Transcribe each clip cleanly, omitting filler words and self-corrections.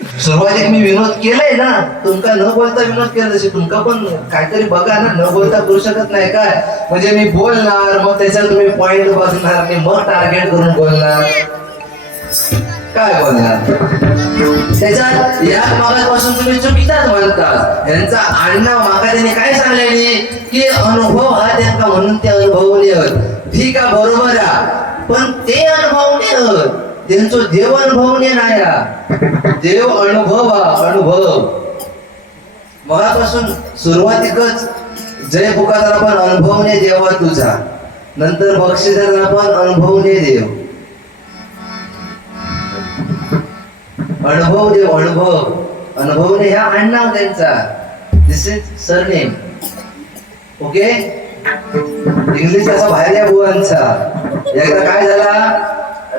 सुरुवातीक मी विनोद केलाय ना, तुमका न बोलता विनोद केला, तसे तुमका पण काहीतरी बघा ना, न बोलता करू शकत नाही काय? म्हणजे मी बोलणार, मग त्याच्यात तुम्ही पॉइंट बघणार आणि मग टार्गेट करून बोलणार. काय बोलणार त्याच्यात? या मागापासून तुम्ही चुकीचाच म्हणतात. यांचा आडनाव मागा त्यांनी काय सांगलेली की अनुभव हा त्यांना म्हणून ते अनुभवले. ठीक आहे, बरोबर आहे, पण ते अनुभवले त्यांचं देव अनुभवणे नाही. देव अनुभव अनुभव मगापासून सुरुवातीकच जय पुकाराला पण अनुभवणे देवा तुझा, नंतर बक्षिसाला पण अनुभवणे देव. अनुभव देव अनुभव अनुभवणे ह्या आडनाव त्यांचा. दिस इज सरनेम. ओके, इंग्लिश असा बाहेर या बुवांचा. एकदा काय झाला,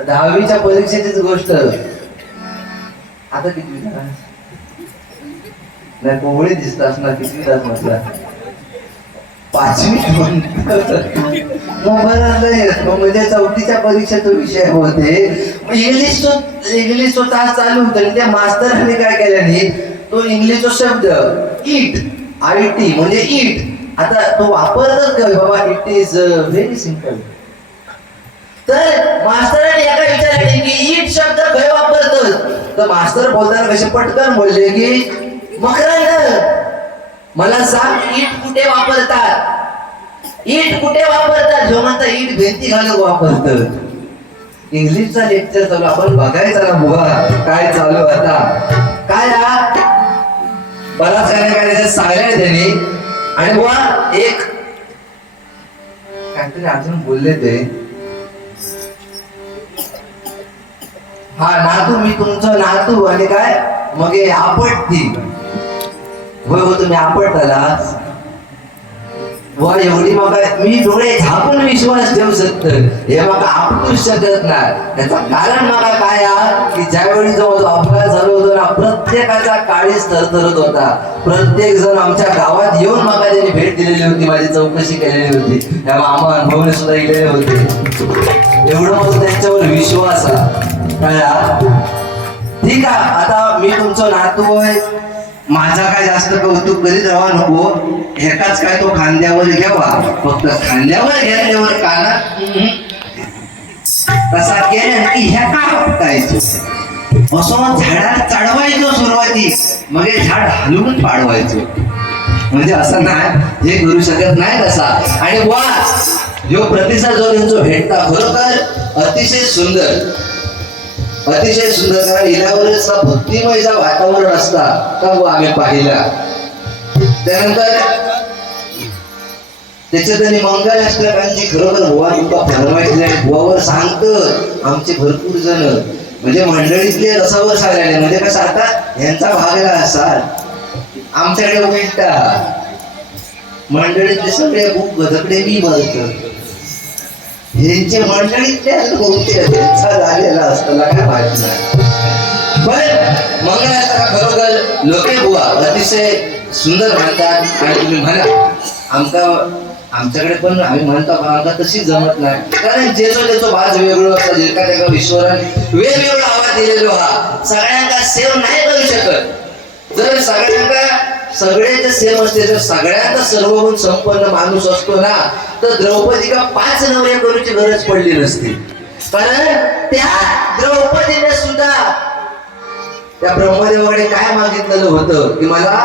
10वीच्या परीक्षेचीच गोष्ट. आता किती नाही कोवळी दिसत असणार, किती तास म्हटला 5वी म्हणजे 4थीच्या परीक्षेचा विषय होते. इंग्लिश तो तास चालू होता आणि त्या मास्तरांनी काय केल्याने तो इंग्लिशचा शब्द इट, IT म्हणजे इट, आता तो वापरतात का बाबा? It is very simple. तर मास्तरांनी एका विचारले की इट शब्द खय वापरतात? तर मास्तर बोलताना कसे पटकन बोलले की मकरंद मला सांग, इट कुठे वापरतात? इट कुठे वापरतात? जो म्हणता इट भिंती घालून वापरतात. इंग्लिशचा लेक्चर चालू, आपण बघायचा ना बुवा काय चालू आता. काय बराच काय त्याच्यात सांगले त्यांनी. आणि बुवा एक काहीतरी अजून बोलले ते, हा नातू, मी तुमचं नातू. आणि काय मग हे आपटती होय हो, तुम्ही आपटला वा एवढी मग मी डोळे झाकून विश्वास ठेवू शकतो, हे मग आपटूच शकत नाही. त्याचं कारण मला काय की ज्यावेळी जो अपघात झाला होता ना, प्रत्येकाचा काळीच थरथरत होता. प्रत्येक जण आमच्या गावात येऊन मला त्यांनी भेट दिलेली होती, माझी चौकशी केलेली होती, त्या मामा अनुभवने सुद्धा गेलेले होते. एवढं मग त्यांच्यावर विश्वास आहे. ठीक आहे, आता मी तुमचं नातू आहे, माझा काय जास्त कौतुक करीत राहा नको. एकाच काय तो खांद्यावर घ्यावा, फक्त खांद्यावर घेतल्यावर कानात तसा केलं की ह्या का आपटायचं असं झाडाला चढवायचं सुरुवाती, मग हे झाड हलवून पाडवायचं. म्हणजे असं नाही, हे करू शकत नाही तसा. आणि वा जो प्रतिसाद जो त्यांचा भेटता खरोखर अतिशय सुंदर, अतिशय सुंदर. कारण हिल्यावरच भक्तिमय वातावरण असता का आम्ही पाहिला. त्यानंतर त्याच्यात त्यांनी मंगलाष्टकांची खरोखर बुवा तुमका फरमाईतले बुवावर सांगत आमचे भरपूर जण म्हणजे मंडळीतले रसावर सांगायला. म्हणजे कसं आता यांचा भागला असा आमच्याकडे उलटा मंडळीतले सगळे खूप गधकडे मी बोलतो, ह्यांच्या मंडळीतले त्यांचा झालेला असताना काय माहित नाही. पण मंगलाष्टका खरोखर लोके बुवा अतिशय सुंदर म्हणतात. आणि तुम्ही म्हणा आमच्याकडे पण आम्ही म्हणतो, पण आमका तशी जमत नाही. कारण ज्याचं बाज वेगळं असतं, एका विश्वराने वेगवेगळा आवाज दिलेलो हा सगळ्यांना सेव नाही करू शकत. जर सगळ्यांना सगळ्यांचं सेम असते, जर सगळ्यांचा सर्वगुण संपन्न माणूस असतो ना, तर द्रौपदीला 5 नवरे करूची गरज पडली नसती. कारण त्या द्रौपदीने सुद्धा त्या ब्रह्मदेवाकडे काय मागितलेलं होतं की मला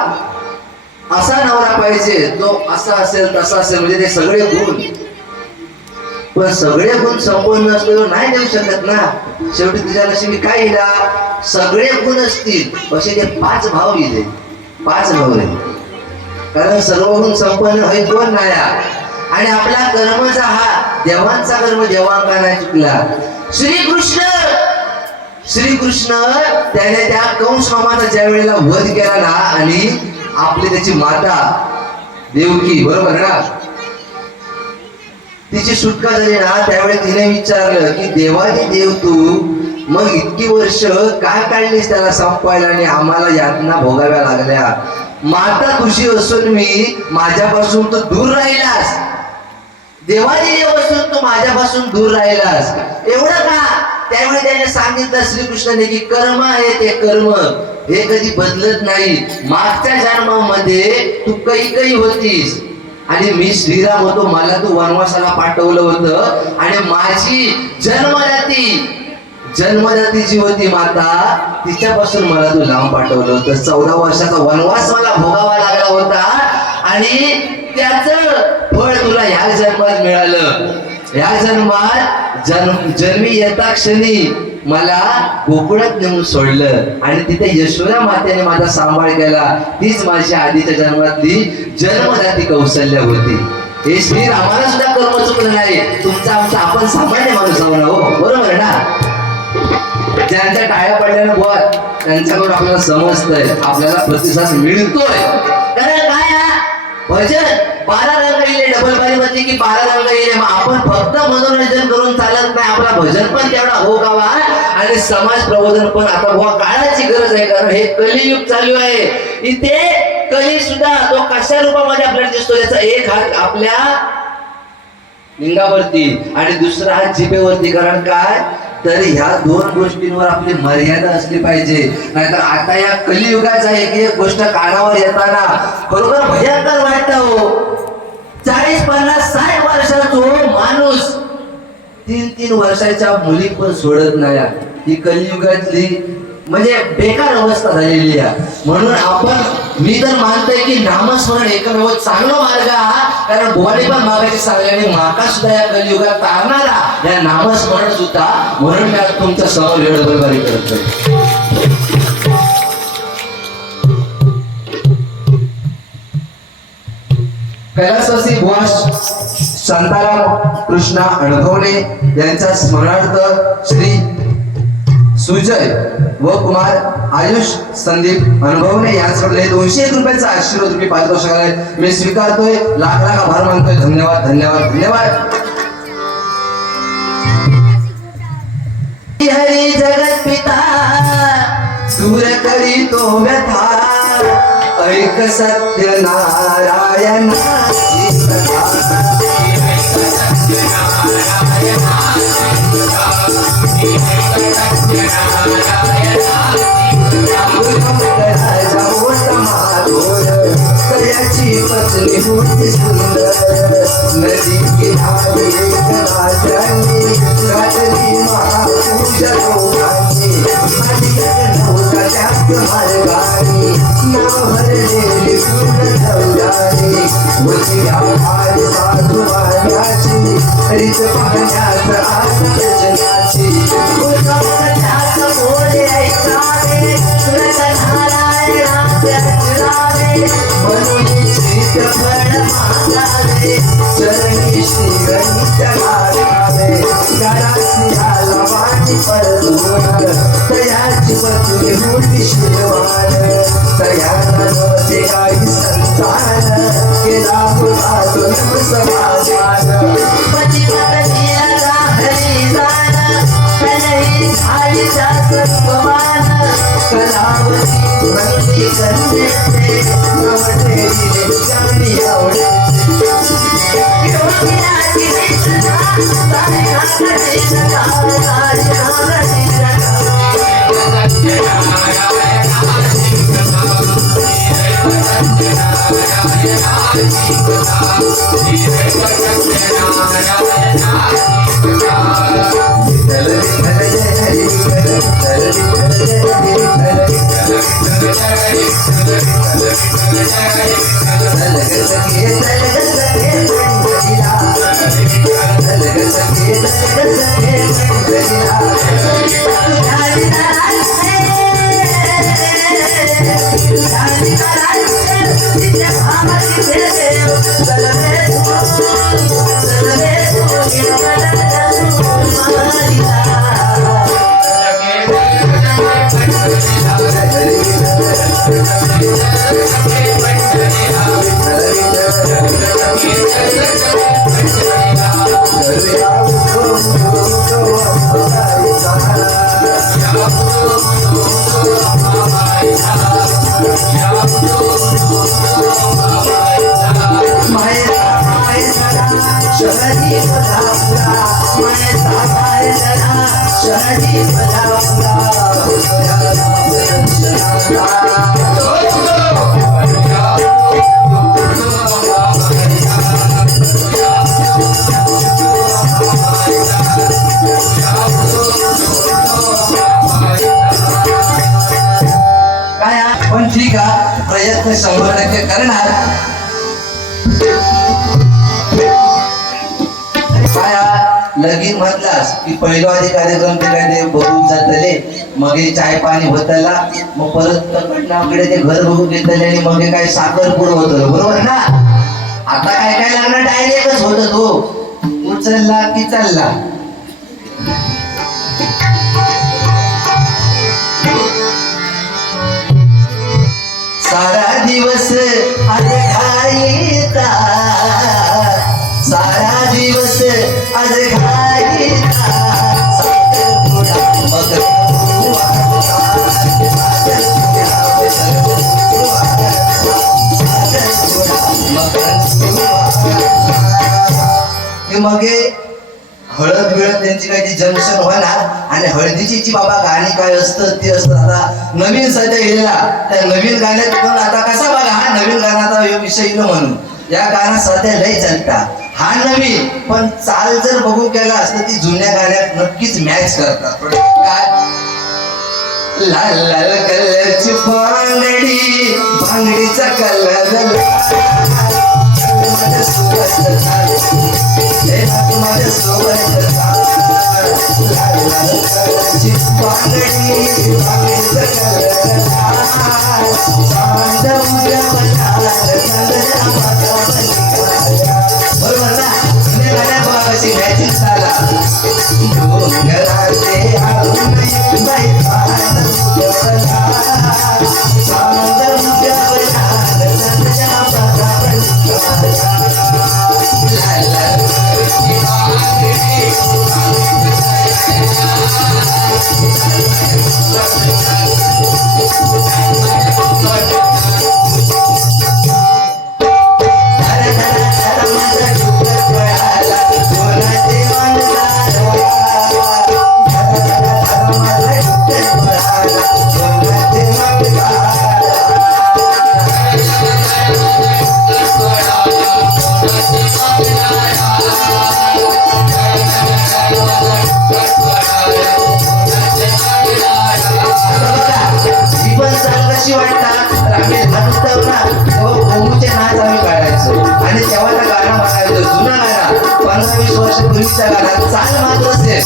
असा नवरा पाहिजे, तो असा असेल तसा असेल, म्हणजे ते सगळे गुण. पण सगळे गुण संपन्न असलेलं नाही देऊ शकत ना. शेवटी तुझ्या नशिबी काय येला, सगळे गुण असतील असे ते 5 भाव गेले, 5 नवरे. कारण सर्व गुण संपन्न हे 2 नाही. आणि आपला कर्मचा हा देवांचा कर्म देवांका नाही चुकला. श्रीकृष्ण त्याने त्या कंस मामाचा ज्या वेळेला वध केला ना, आणि आपली त्याची माता देवकी बरोबर ना, तिची सुटका झाली ना, त्यावेळी तिने विचारलं की देवादी देव तू मग इतकी वर्ष काय काढलीस त्याला संपवायला आणि आम्हाला यातना भोगाव्या लागल्या. माता तुझी असून मी माझ्यापासून तू दूर राहिलास, देवादी देव असून तू माझ्यापासून दूर राहिलास, एवढं का? त्यावेळी त्याने सांगितलं श्रीकृष्णाने की कर्म आहे ते कर्म हे कधी बदलत नाही. मागच्या जन्मामध्ये तू कैकई होतीस आणि मी श्रीराम होतो. मला तू वनवासाला पाठवलं होतं आणि माझी जन्मदाती जी होती माता, तिच्यापासून मला तू लांब पाठवलं होतं. 14 वर्षाचा वनवास मला भोगावा लागला होता आणि त्याचं फळ तुला ह्या जन्मात मिळालं. ह्या जन्मात जन्मी येता क्षणी मला गोकुळात नेऊन सोडलं आणि तिथे यशोदा मातेने माझा सांभाळ केला. तीच माझ्या आधीच्या जन्मातली जन्मदाती कौशल्य होती. हे श्री रामाला सुद्धा कर्म चुकलं नाही. तुमचा आमचा आपण सामान्य माणूस आहो ना, हो बरोबर ना. ज्यांच्या टाळ्या पडल्यानं बुवा त्यांच्याकडून आपल्याला समजतंय, आपल्याला प्रतिसाद मिळतोय. कारण काय भजन 12 रंग येईल, डबल बारी मध्ये की 12 रंग येईल. मग आपण फक्त मनोरंजन करून चालत नाही, आपला भजन पण तेवढा हो गावा आणि समाज प्रबोधन पण. आता बुवा काळाची गरज आहे, कारण हे कलियुग चालू आहे. इथे कली सुद्धा तो कशा रूपामध्ये आपल्याला दिसतो. याचा एक हात आपल्या लिंगावरती आणि दुसरा हात जिभेवरती. कारण काय तर ह्या 2 गोष्टींवर आपली मर्यादा असली पाहिजे. नाहीतर आता या कलियुगाचा एक गोष्ट कानावर येताना बरोबर भयंकर वाटतं हो. 40, 50, 60 वर्षाचा माणूस 3 वर्षाच्या मुली पण सोडत नाही. ही कलियुगातली म्हणजे बेकार अवस्था झालेली आहे. म्हणून मी तर मानतोय की नामस्मरण एकमेव चांगला मार्ग हा. कारण भुवानी पण मागायची सांगल्याने माका सुद्धा या कलियुगात तारणारा या नामस्मरण सुद्धा. म्हणून मी आज तुमच्या समोर वेळोबरी करतोय. कैलासवासी बुवा शांताराम कृष्णा अनुभवणे यांच्या स्मरणार्थ श्री सुजय व कुमार आयुष संदीप अनुभवणे यांच्याकडे 201 रुपयाचा आशीर्वाद मी पारितोषिक आहे. मी स्वीकारतोय. लाख लाख आभार मानतोय. धन्यवाद धन्यवाद धन्यवाद. हरी जगत पिता दूर करी तो व्यथा, ऐक सत्य नारायणाची कथा. पत्नी होती सुंदर, नदी किनारे राजांनी घातली महापूजा लोकांनी. नव्हता त्यात मार्गाने नाव भरलेली पूर्ण धवलाने. होती आभार साधू वाण्याची, रीत पाहण्याचं आत्मजनाची. त्याच मोरे ऐकावे, नारायणाचे अचरावे. म्हणून श्रीफळ मागावे, चरणी श्री गणित गावे. घराची आला वाणी परदूर, तयाची पत्नी होती शिरवान. तयाला नव्हते काही संतान, केला होता तो समाधान. पती पत्नीला घरी जाण, कलही झाली सत्ववान. कलावती म्हणली कन्येचे, नवटेली चांगली आवडते. योगिराची दिसना, साई सखा, साई शहरी प्रयत्न 100% करणार. काय लगीन म्हटलास की पहिलो आधी कार्यक्रम ते काय ते बघून जातले, मग हे चाय पाणी होतला, मग परत कडे ते घर बघून घेतले आणि मग काय साखरपुड होत, बरोबर ना. आता काय काय लागणार डायरेक्टच होत, तो उचलला की चालला. सारा दिवस आज घाईता, सारा दिवस आज घाईता, मग हळद बिळद त्यांची काही ती जंक्शन होणार आणि हळदीची जी बाबा गाणी काय असतं ते असतं. आता नवीन सध्या गेलेला त्या नवीन गाण्यात पण आता कसा बघा, हा नवीन गाण्याचा विषय न म्हणून या गाण्यात सध्या लय चालता. हा नवीन पण चाल जर बघू केला असतं ती जुन्या गाण्यात नक्कीच मॅच करतात. काय लाल लाल कलरची बांगडी, बांगडीचा कलर माझ्या सोबत लाल लाल कलरची बांगडी, बांगडीचा कलर बरोबर ना. जुन्या गाण्या बघा कशी मॅचिंग झाला. चाल मात्र असेल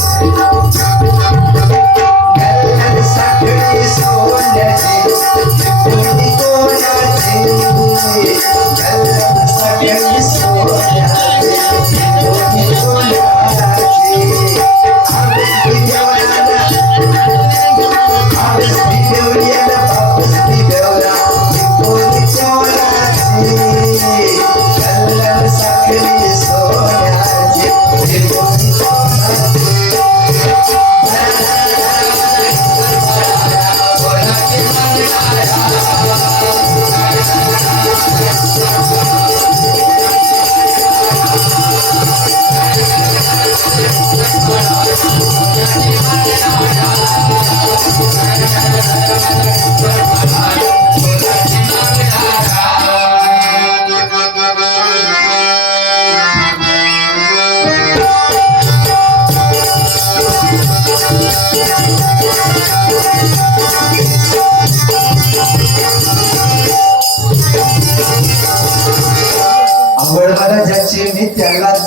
मी त्यालाच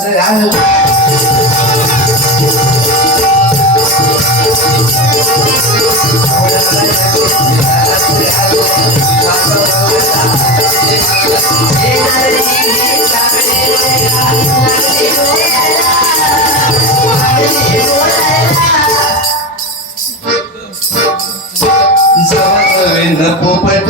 पोपट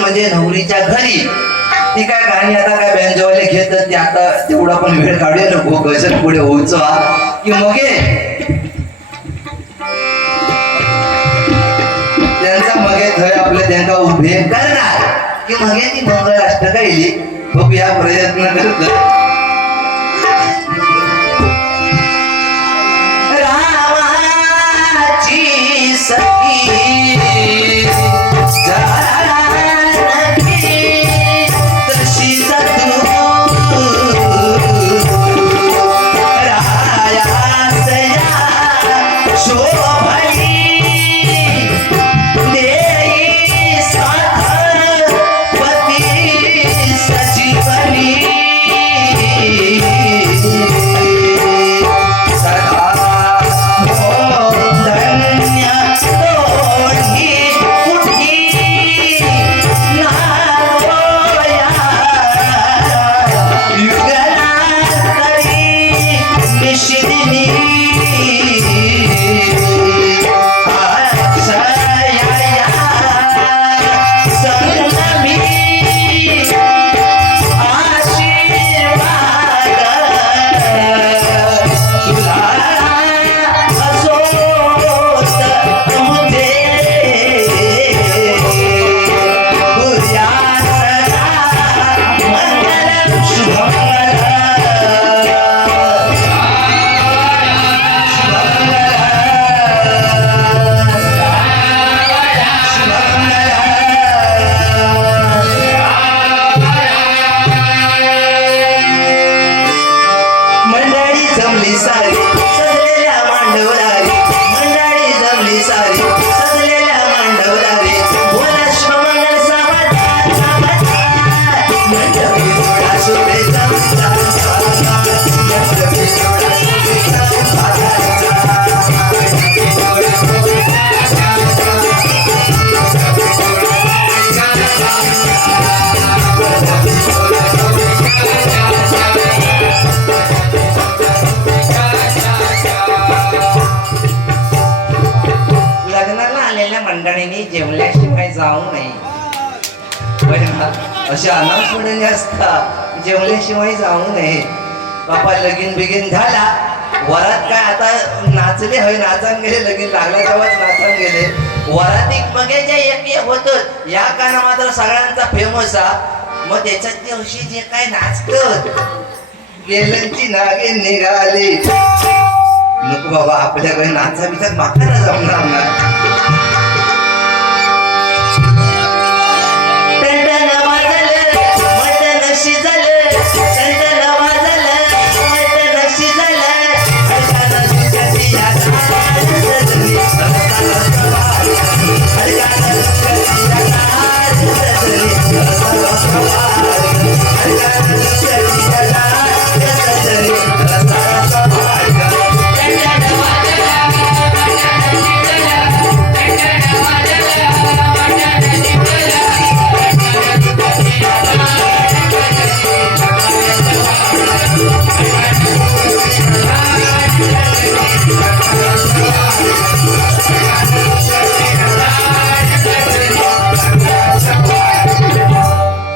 म्हणजे नवरीच्या घरी ती काय गाणी आता काय बँजवाले घेतात ते आता तेवढा पण वेळ काढूया नको गजर पुढे होऊचा की मग त्यांचा मगे थय आपले त्यांना उभे करणार की मगे ती मंगळ अष्टका येईल बघूया प्रयत्न करत जमली सारी सजलेल्या मांडवलारी मंडळी जमली सारी सजलेल्या मांडवलारी बोला शुभमंगल समाचार मंडपी जोडा शुभेचा मंडपी जोडा लग्नाला आलेल्या मंडळींनी जेवल्याशिवाय जाऊ नये. असे अनाउन्समेंट असतात जेवल्याशिवाय जाऊ नये. बापा लगीन बिगीन झाला वरात काय आता नाचले होय नाचान गेले लगीन लागला तेव्हाच नाचान गेले वरातीत मग जे एक होत या गाणं मात्र सगळ्यांचा फेमस हा. मग त्याच्यात दिवशी जे काय नाचत गेल्यांची नागे निघाली नको बाबा आपल्याकडे नाचा बिचार मागताना जमणार ना.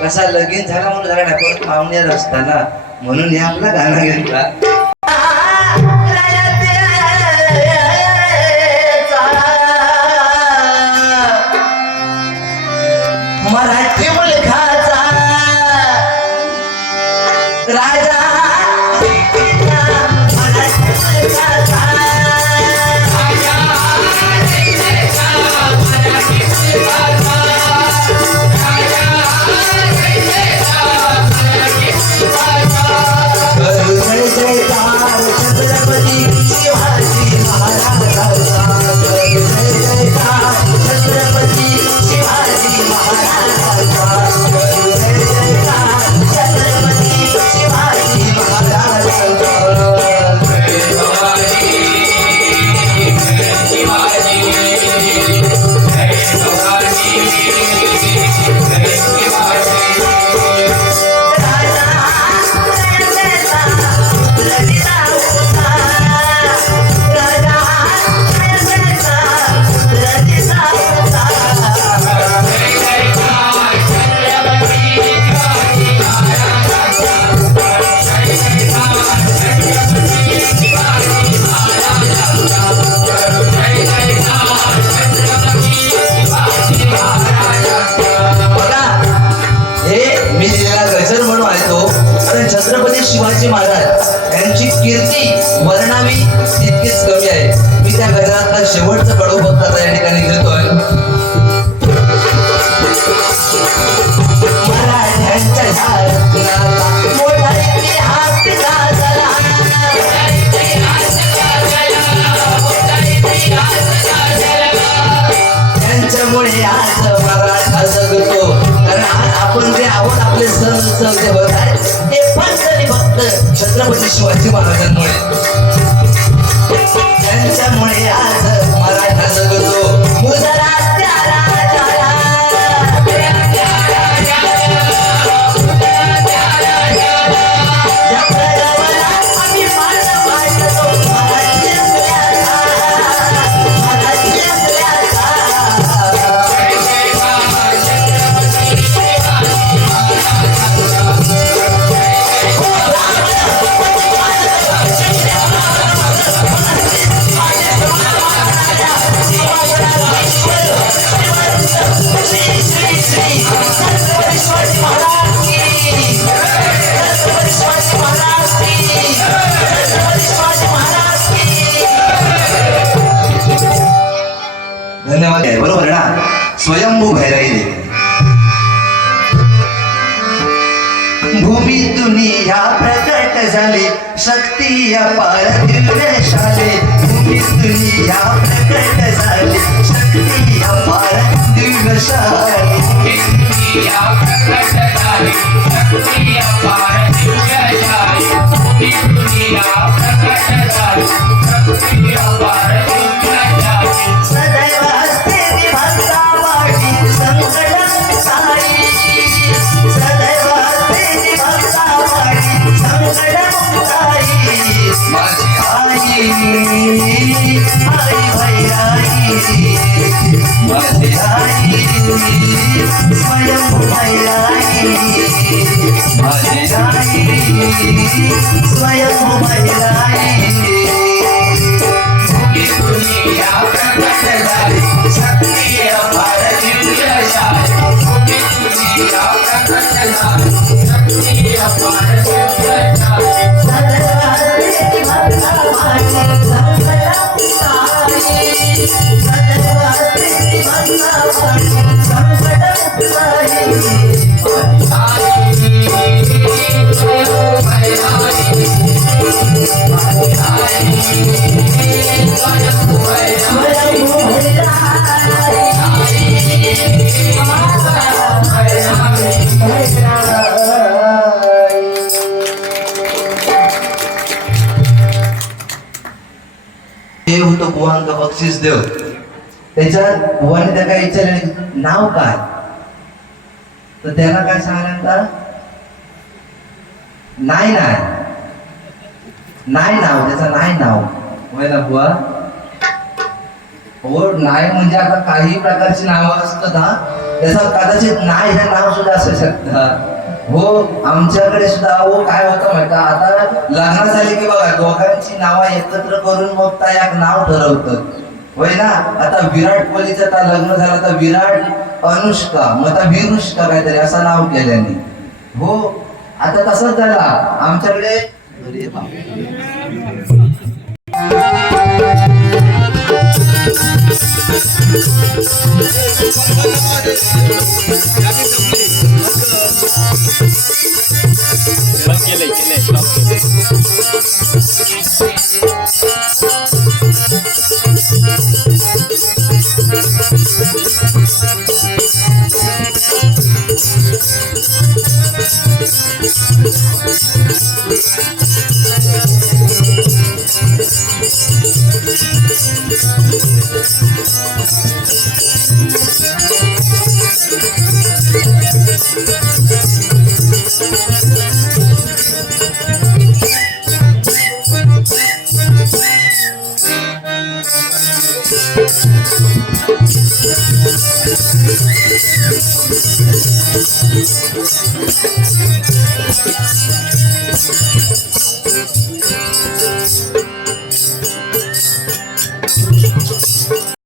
कसा लगीन झाला म्हणून झाला नाही परत पाहुण्यात असताना म्हणून हे आपला गाणं घेतला. मराठी मुलखाचा राजा छत्रपती शिवाजी महाराज यांची कीर्ती वर्णावी तितकीच कमी आहे. मी त्या गजरातला शेवटचं कडू बघता या ठिकाणी घेतोय. त्यांच्यामुळे आज मराठा जगतो कारण आज आपण जे आवड आपले सण उत्सव होत आहे ते फक्त छत्रपती शिवाजी महाराजांमुळे. त्यांच्यामुळे आज मराठा जगतो मुजरा राजाला शाले शक्ती अपार दिव्यशाले भूमीत दुनिया प्रकट झाली शक्ती अपार दिव्यशाले दुनिया प्रकट झाली शक्ती अपार दिव्यशाली दुनिया प्रकट झाली शक्ती अपार दिव्यशाली सदैव हस्ते भक्ता वाटी संकटं साई सदैव हस्ते भक्ता वाटी संकटं साई माझी आई आई भैराई माझी आई स्वयं भैराई माझी आई स्वयं भैराई दुनिया प्रकट झाली शक्ती अपार दिव्यशाली दुनिया प्रकट झाली शक्ती अपार दिव्यशाली सदैव हस्ते भक्ता वाटी संकटं साई सदैव हस्ते भक्ता वाटी संकटं साई देव तो बुवांका बक्षीस देव त्याच्यात बुवाने त्या काय विचारले नाव काय तर त्याला काय सांगितलं नाही नाव त्याचं नाही नाव होय ना बुवा हो नाही म्हणजे आता काही प्रकारची नावं असतात हा त्याचं कदाचित नाही हे नाव सुद्धा असू शकतं हो आमच्याकडे सुद्धा हो काय होतं माहिती आता लग्न झाले की बघा दोघांची नावं एकत्र करून मग त्या एक नाव ठरवतं होय ना आता विराट कोहलीचं आता लग्न झालं तर विराट अनुष्का मग आता विरुष्का काहीतरी असं नाव केल्याने हो आता तसंच झाला आमच्याकडे अरे